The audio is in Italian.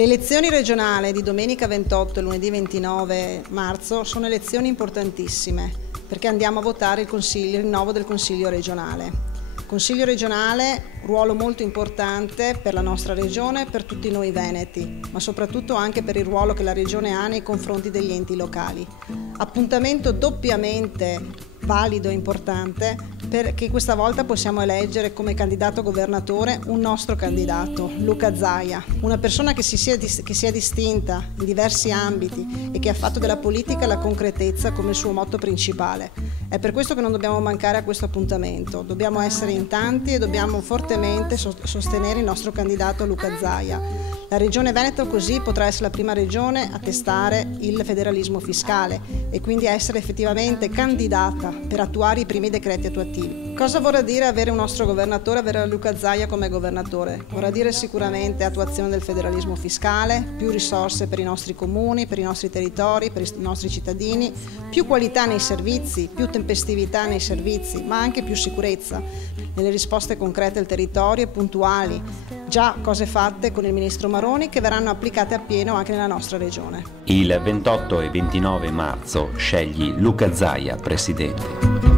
Le elezioni regionali di domenica 28 e lunedì 29 marzo sono elezioni importantissime perché andiamo a votare il rinnovo del Consiglio regionale. Consiglio regionale, ruolo molto importante per la nostra regione, per tutti noi veneti, ma soprattutto anche per il ruolo che la regione ha nei confronti degli enti locali. Appuntamento doppiamente valido e importante perché questa volta possiamo eleggere come candidato governatore un nostro candidato, Luca Zaia, una persona che si sia distinta in diversi ambiti e che ha fatto della politica la concretezza come suo motto principale. È per questo che non dobbiamo mancare a questo appuntamento, dobbiamo essere in tanti e dobbiamo fortemente sostenere il nostro candidato Luca Zaia. La Regione Veneto così potrà essere la prima regione a testare il federalismo fiscale e quindi a essere effettivamente candidata per attuare i primi decreti attuativi. Cosa vorrà dire avere un nostro governatore, avere Luca Zaia come governatore? Vorrà dire sicuramente attuazione del federalismo fiscale, più risorse per i nostri comuni, per i nostri territori, per i nostri cittadini, più qualità nei servizi, più tempestività nei servizi, ma anche più sicurezza nelle risposte concrete al territorio e puntuali. Già cose fatte con il Ministro Maroni che verranno applicate appieno anche nella nostra regione. Il 28 e 29 marzo scegli Luca Zaia presidente.